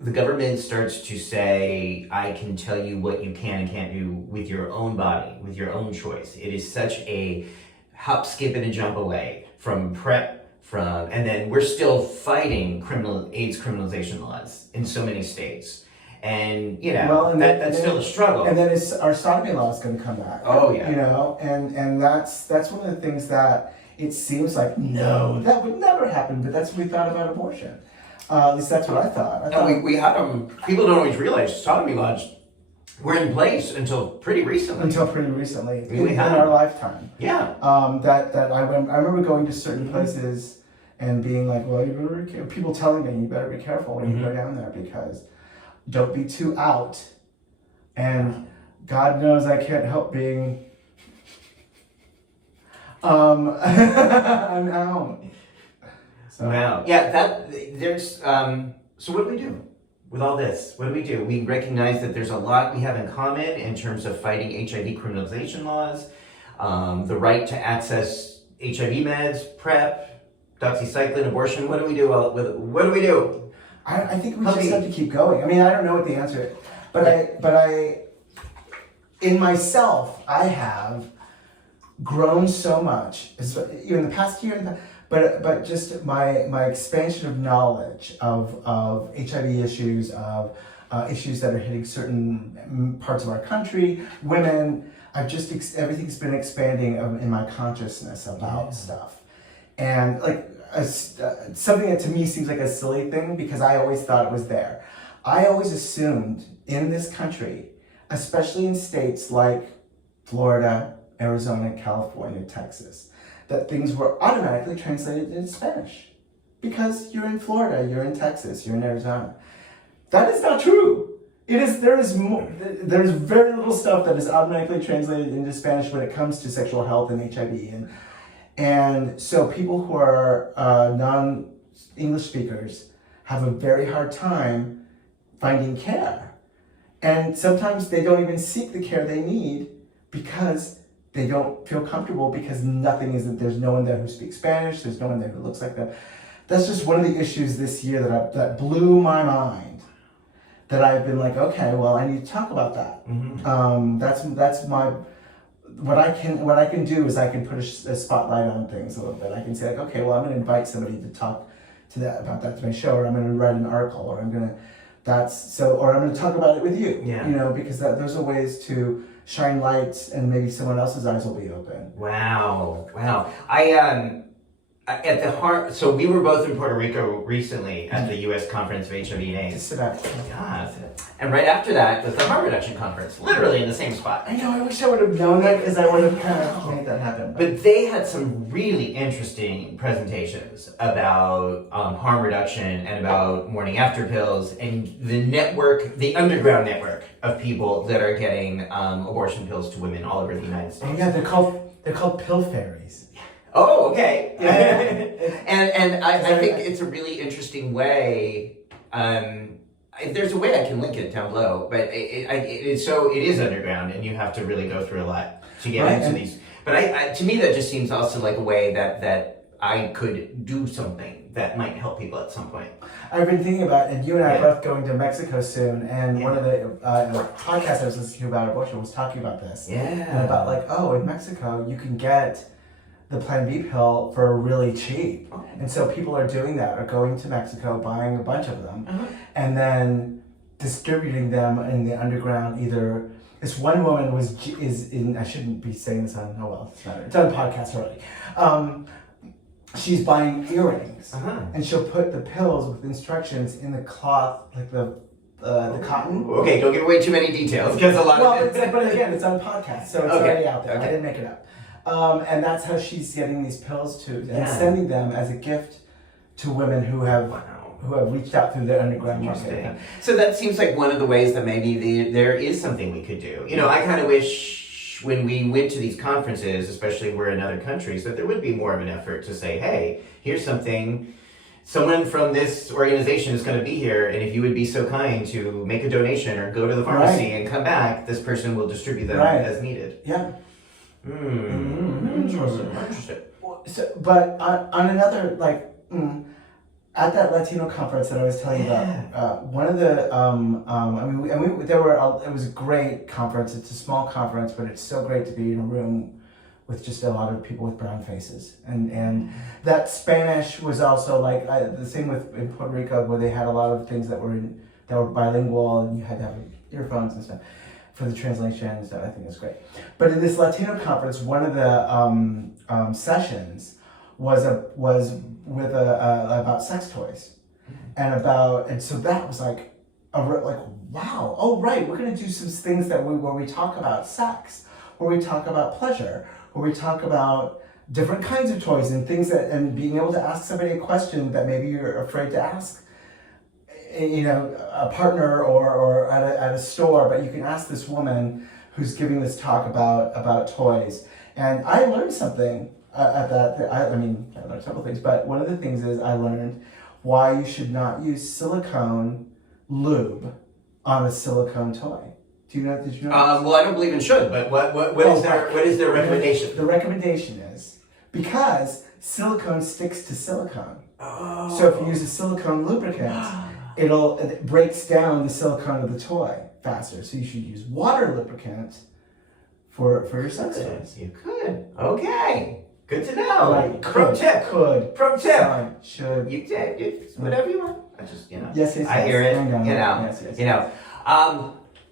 the government starts to say, I can tell you what you can and can't do with your own body, with your own choice, it is such a hop, skip, and a jump away from PrEP, and then we're still fighting AIDS criminalization laws in so many states. And, that's still a struggle. And then our sodomy law is going to come back. Oh, yeah. And that's one of the things that it seems like, no, that would never happen, but that's what we thought about abortion. At least that's what I thought. We had them. People don't always realize sodomy laws were in place until pretty recently. In our lifetime. Yeah. I remember going to certain places and being like, well, people telling me, you better be careful when you go down there because don't be too out. And God knows I can't help being... I'm out. So. Wow. Yeah, there's, so what do we do with all this? What do we do? We recognize that there's a lot we have in common in terms of fighting HIV criminalization laws, the right to access HIV meds, PrEP, doxycycline, abortion. What do we do? What do we do? I think we just have to keep going. I mean, I don't know what the answer is, but I, in myself, I have grown so much, even the past year, but just my expansion of knowledge of HIV issues, of issues that are hitting certain parts of our country, women. Everything's been expanding in my consciousness about stuff, and like something that to me seems like a silly thing because I always thought it was there. I always assumed in this country, especially in states like Florida, Arizona, California, Texas, that things were automatically translated into Spanish. Because you're in Florida, you're in Texas, you're in Arizona. That is not true. There's very little stuff that is automatically translated into Spanish when it comes to sexual health and HIV. And so people who are non-English speakers have a very hard time finding care. And sometimes they don't even seek the care they need because they don't feel comfortable because there's no one there who speaks Spanish, there's no one there who looks like them. That's just one of the issues this year that blew my mind. That I've been like, okay, well, I need to talk about that. Mm-hmm. That's my, what I can do is I can put a spotlight on things a little bit. I can say like, okay, well, I'm gonna invite somebody to talk about that to my show, or I'm gonna write an article, or I'm gonna talk about it with you. Yeah. Because those are ways to shine lights and maybe someone else's eyes will be open. Wow. at the heart, so we were both in Puerto Rico recently at the U.S. Conference of HIV and AIDS. Just about. God. And right after that was the harm reduction conference, literally in the same spot. I know, I wish I would have known that because I would have kind of made that happen. But they had some really interesting presentations about harm reduction and about morning after pills and the network, the underground network of people that are getting abortion pills to women all over the United States. Oh yeah, they're called pill fairies. Oh, okay. Yeah. and I think it's a really interesting way. If there's a way I can link it down below, but it is underground, and you have to really go through a lot to get into these. But to me, that just seems also like a way that I could do something that might help people at some point. I've been thinking about, and you and I are both going to Mexico soon, and one of the podcasts I was listening to about abortion was talking about this. Yeah. And about in Mexico you can get the Plan B pill for really cheap. Oh. And so people are doing that, are going to Mexico, buying a bunch of them, and then distributing them in the underground. Either this one woman is in, I shouldn't be saying this on, oh well, it's not, it's on podcast already. She's buying earrings, and she'll put the pills with instructions in the cloth, like the cotton. Okay, don't give away too many details because a lot of it. But again, it's on podcast, so it's already out there. Okay. I didn't make it up. And that's how she's getting these pills and sending them as a gift to women who have reached out through the underground market. So that seems like one of the ways that maybe there is something we could do. You know, I kind of wish when we went to these conferences, especially we're in other countries, that there would be more of an effort to say, hey, here's something. Someone from this organization is going to be here, and if you would be so kind to make a donation or go to the pharmacy and come back, this person will distribute them as needed. Yeah. Interesting. So, but on another, at that Latino conference that I was telling you about, one of the, it was a great conference. It's a small conference, but it's so great to be in a room with just a lot of people with brown faces. And that Spanish was also the same in Puerto Rico, where they had a lot of things that were bilingual, and you had to have earphones and stuff for the translation, so I think it's great. But in this Latino conference, one of the sessions was with about sex toys, and so that was wow, oh right, we're gonna do some things where we talk about sex, where we talk about pleasure, where we talk about different kinds of toys and things and being able to ask somebody a question that maybe you're afraid to ask. A partner or at a store, but you can ask this woman who's giving this talk about toys. And I learned something at that. I learned several things, but one of the things is I learned why you should not use silicone lube on a silicone toy. Did you know? Well, I don't believe in should, but what is their recommendation? The recommendation is because silicone sticks to silicone. Oh. So if you use a silicone lubricant, it breaks down the silicone of the toy faster. So you should use water lubricant for your sex toys. You could. Okay. Good to know. Right. Pro tip. Pro tip. Should. You did. Whatever you want. I just, Yes. I hear it. Yes.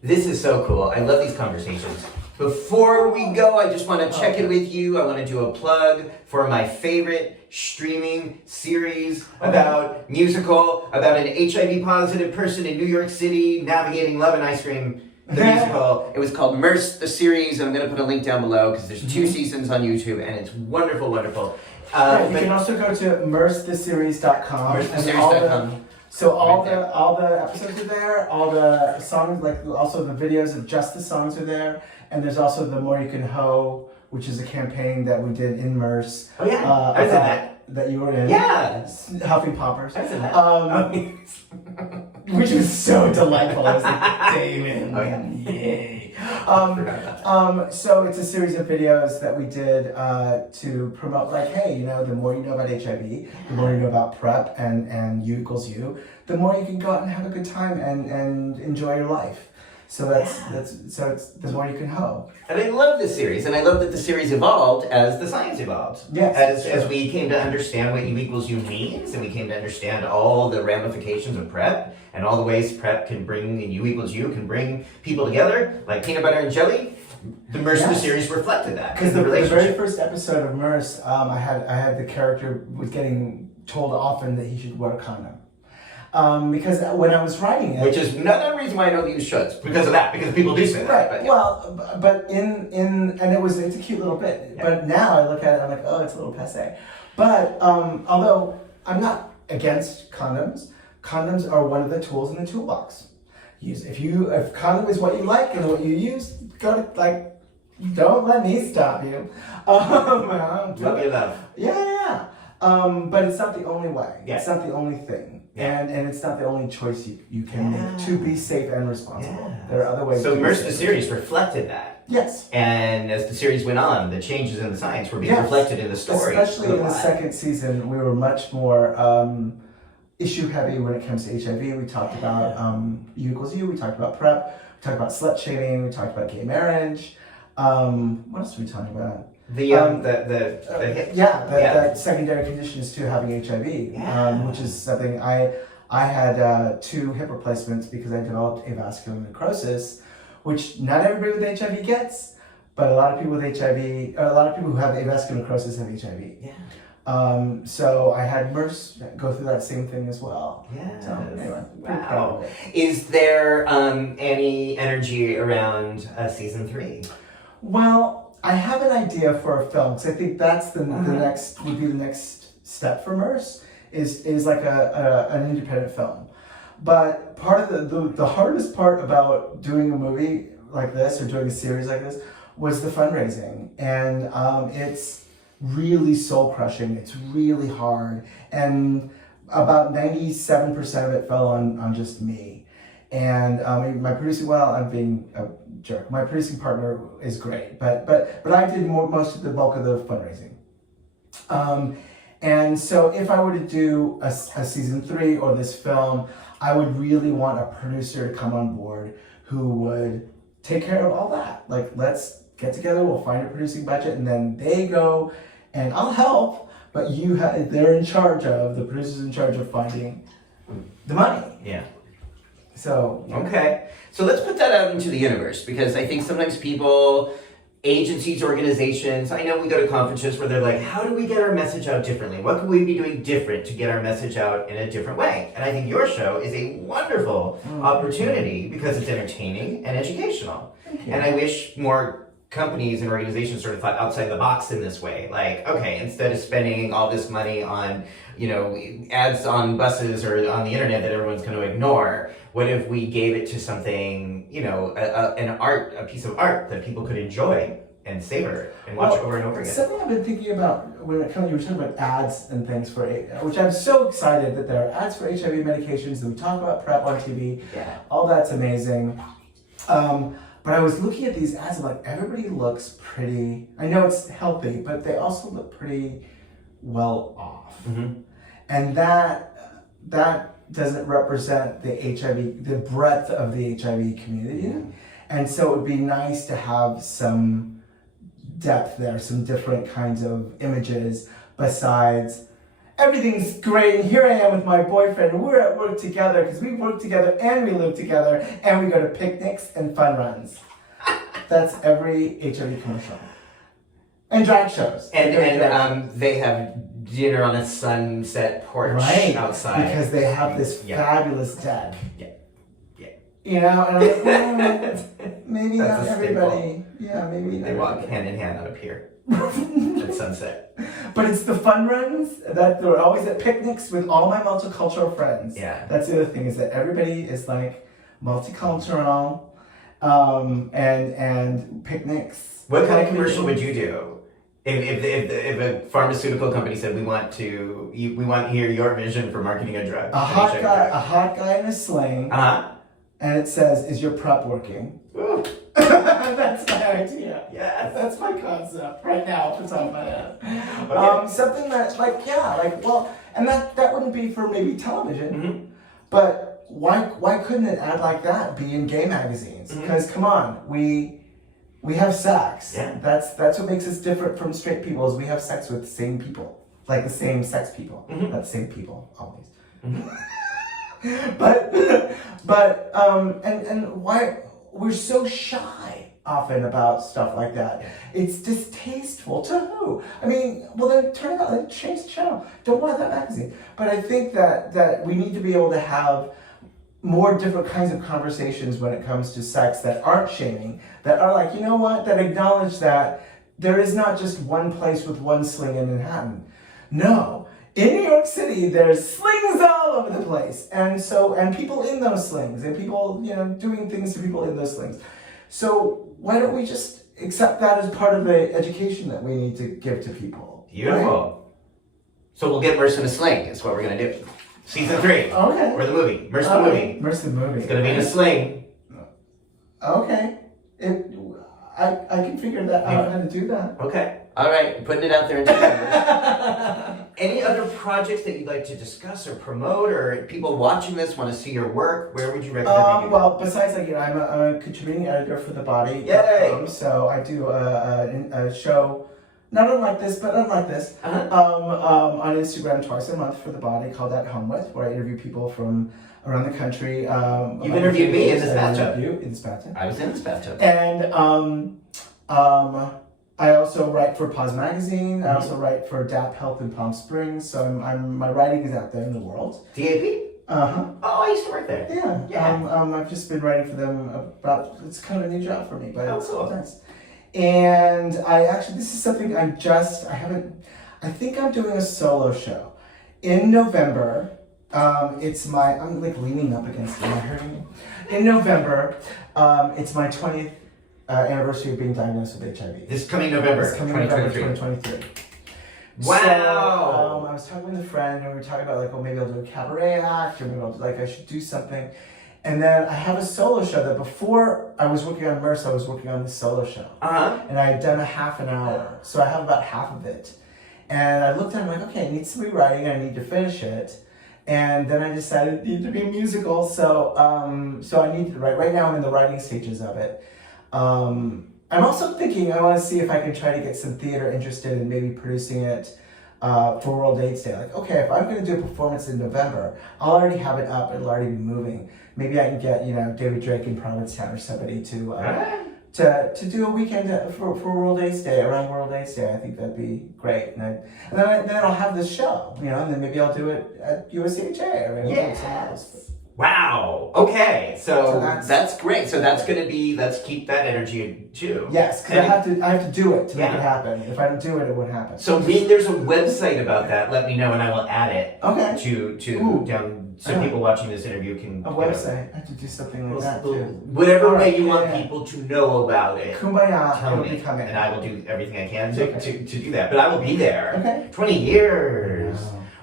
This is so cool. I love these conversations. Before we go, I just want to check in with you. I want to do a plug for my favorite streaming series about an HIV positive person in New York City navigating love and ice cream. The musical. It was called Merce The Series. I'm going to put a link down below because there's 2 seasons on YouTube and it's wonderful, wonderful. You can also go to mercetheseries.com. Mercetheseries.com. So all the episodes are there, all the songs, also the videos of just the songs are there, and there's also The More You Can Hoe, which is a campaign that we did in Merce. Oh yeah, I was in that. That you were in. Yeah. Helping Poppers. I was in that. Which was so delightful. I was like, Damon. Oh yeah. Yay. So it's a series of videos that we did to promote, the more you know about HIV, the more you know about PrEP and U equals U, the more you can go out and have a good time and enjoy your life. So it's the more you can hoe. And I love this series, and I love that the series evolved as the science evolved. Yes. As we came to understand what U equals U means, and we came to understand all the ramifications of PrEP, and all the ways PrEP can bring, and U equals U can bring people together, like peanut butter and jelly. The Merce The Yes. Series reflected that. Because in the very relationship. first episode of Merce, I had the character was getting told often that he should wear a condom. Because when I was writing it, Which is another reason why I don't use shoulds. Because of that. Because people do say that. right? But, yeah. Well, but and it's a cute little bit. Yeah. But now I look at it, I'm like, oh, it's a little passé. But although I'm not against condoms, condoms are one of the tools in the toolbox. If condom is what you like and what you use, don't let me stop you. Love you, love. Yeah. But it's not the only way. Yeah. It's not the only thing. Yeah. And it's not the only choice you can make to be safe and responsible. Yeah. There are other ways. So to be Merce safe. The Series reflected that. Yes. And as the series went on, the changes in the science were being Yes. reflected in the story. Especially in the second season, we were much more issue heavy when it comes to HIV. We talked about U equals U, we talked about PrEP, we talked about slut shaming, we talked about gay marriage. What else did we talk about? That secondary conditions to having HIV, which is something I had 2 hip replacements because I developed avascular necrosis, which not everybody with HIV gets, but a lot of people with HIV, a lot of people who have avascular necrosis have HIV. Yeah. So I had Merce go through that same thing as well. Yeah. So anyway, pretty proud Wow. of it. Is there any energy around season 3? Well, I have an idea for a film because I think that's the next step for Merce is like an independent film. But part of the hardest part about doing a movie like this or doing a series like this was the fundraising, and it's really soul crushing. It's really hard, and about 97% of it fell on just me. And my producing, well, I'm being a jerk. My producing partner is great, but I did most of the bulk of the fundraising. And so if I were to do a season 3 or this film, I would really want a producer to come on board who would take care of all that. Like, let's get together, we'll find a producing budget, and then they go, and I'll help, but they're in charge of, the producer's in charge of finding the money. Yeah. So, yeah. Okay. So let's put that out into the universe, because I think sometimes people, agencies, organizations, I know we go to conferences where they're like, how do we get our message out differently? What could we be doing different to get our message out in a different way? And I think your show is a wonderful opportunity because it's entertaining and educational. And I wish more companies and organizations sort of thought outside the box in this way. Like, okay, instead of spending all this money on, ads on buses or on the internet that everyone's going to ignore, what if we gave it to something, a piece of art that people could enjoy and savor and watch over and over again? Something I've been thinking about when it comes, you were talking about ads and things for, which I'm so excited that there are ads for HIV medications, that we talk about PrEP on TV. Yeah. All that's amazing. But I was looking at these ads and like, everybody looks pretty, I know it's healthy, but they also look pretty well off. Mm-hmm. And that doesn't represent the HIV, the breadth of the HIV community. Yeah. And so it would be nice to have some depth there, some different kinds of images besides everything's great and here I am with my boyfriend and we're at work together because we work together and we live together and we go to picnics and fun runs. That's every HIV commercial. And drag shows. And they have dinner on a sunset porch outside. Because they have this fabulous deck. Yeah. Yeah. And I'm like, maybe That's not a everybody. Yeah, maybe not. They walk hand in hand on a pier at sunset. But it's the fun runs that they're always at picnics with all my multicultural friends. Yeah. That's the other thing, is that everybody is like multicultural, and picnics. What kind of commercial would you do if a pharmaceutical company said we want to hear your vision for marketing a drug? A hot guy in a sling. And it says, "Is your PrEP working?" Ooh. That's my idea. Yes. That's my concept right now off the top of my head. Okay. Something that, and that wouldn't be for maybe television, Mm-hmm. but why couldn't an ad like that be in gay magazines? Because come on, we have sex. Yeah. That's what makes us different from straight people, is we have sex with the same people, like the same sex people, not the same people always. but why we're so shy often about stuff like that. It's distasteful to who? I mean, well then turn it on, then change the channel. Don't buy that magazine. But I think that we need to be able to have more different kinds of conversations when it comes to sex that aren't shaming, that are like, you know what, that acknowledge that there is not just one place with one sling in Manhattan. No. In New York City, there's slings all over the place. And people in those slings, and people, doing things to people in those slings. So why don't we just accept that as part of the education that we need to give to people? Beautiful. Right? So we'll get Merce in a sling, is what we're going to do. Season 3. Okay. Or the movie. Merce the movie. Merce the movie. It's going to be in a sling. Okay. I can figure that out, how to do that. Okay. All right. Putting it out there into the universe. Any other projects that you'd like to discuss or promote, or people watching this want to see your work? Where would you recommend? Well, besides I'm a contributing editor for The Body. Yay! So I do a show, not unlike this, but unlike this, on Instagram twice a month for The Body called At Home With, where I interview people from around the country. You've interviewed me in this bathtub. In this bathtub. I was in this bathtub. And I also write for Pause Magazine. I also write for DAP Health in Palm Springs. So my writing is out there in the world. DAP? Uh-huh. Oh, I used to work there. Yeah. I've just been writing for them it's kind of a new job for me, but it's cool. Nice. And this is something I think I'm doing a solo show. In November, I'm like leaning up against it. Am I hurting you? In November, it's my 20th anniversary of being diagnosed with HIV. This coming November, 2023. Wow! So, I was talking with a friend, and we were talking about maybe I'll do a cabaret act, or maybe I should do something. And then I have a solo show that before I was working on Merce, I was working on the solo show. And I had done a half an hour, so I have about half of it. And I looked at it, I'm like, okay, I need some rewriting, I need to finish it. And then I decided it needed to be a musical, so I need to write. Right now I'm in the writing stages of it. I'm also thinking I want to see if I can try to get some theater interested in maybe producing it for World AIDS Day. Like, okay, if I'm going to do a performance in November, I'll already have it up, it'll already be moving. Maybe I can get, David Drake in Provincetown or somebody to do a weekend for World AIDS Day, around World AIDS Day. I think that'd be great. And then I'll have this show, and then maybe I'll do it at USCHA or maybe somewhere else. Wow. Okay. So that's great. So that's going to be, let's keep that energy too. Yes, because I have to do it to make it happen. If I don't do it, it won't happen. So there's a website about that. Let me know and I will add it. Okay. To down so people watching this interview can. A website. I have to do something like that too. Whatever way you want people to know about it. Kumbaya. Tell me, and I will do everything I can to do that. But I will be there. Okay. 20 years.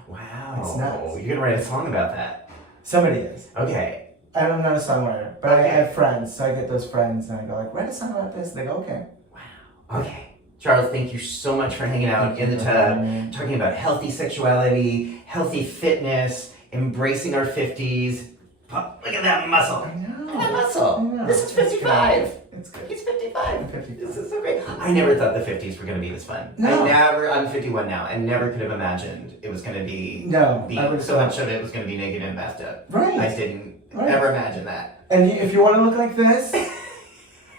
Wow. It's nuts. You're gonna write a song about that. Somebody is. Okay. I'm not a songwriter, but I have friends, so I get those friends and I go write a song about this, and they go, okay. Wow. Okay. Charles, thank you so much for hanging out in the tub, talking about healthy sexuality, healthy fitness, embracing our 50s. Look at that muscle. I know. Look at that muscle. This is 55. It's good. He's 55. I'm 55. This is so great. I never thought the 50s were going to be this fun. No. I'm 51 now, and never could have imagined it was going to be, so much of it was going to be naked in a bathtub. Right. I didn't ever imagine that. And if you want to look like this,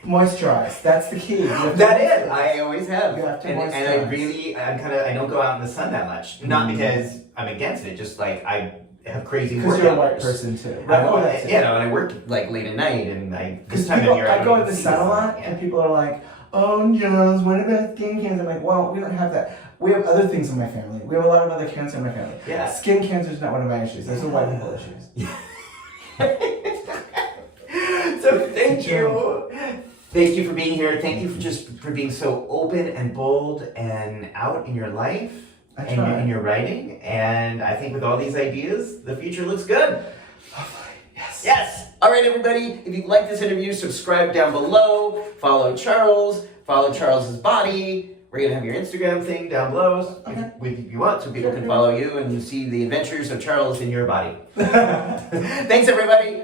moisturize. That's the key. That is. I always have. You have to moisturize. And I don't go out in the sun that much. Not because I'm against it, just like I have crazy work hours. Because you're a white person too. Right? And I work like late at night, and this time of year I go in the sun a lot, and people are like, "Oh, Jones, what about skin cancer?" I'm like, "Well, we don't have that. We have other things in my family. We have a lot of other cancer in my family. Yeah. Skin cancer is not one of my issues. Those are white people issues." So thank you. Thank you for being here. Thank you for being so open and bold and out in your life and in your writing. And I think with all these ideas, the future looks good. Hopefully, yes. Yes. All right, everybody. If you like this interview, subscribe down below. Follow Charles. Follow Charles's Body. We're going to have your Instagram thing down below if you want, so people can follow you and you see the adventures of Charles in your body. Thanks, everybody.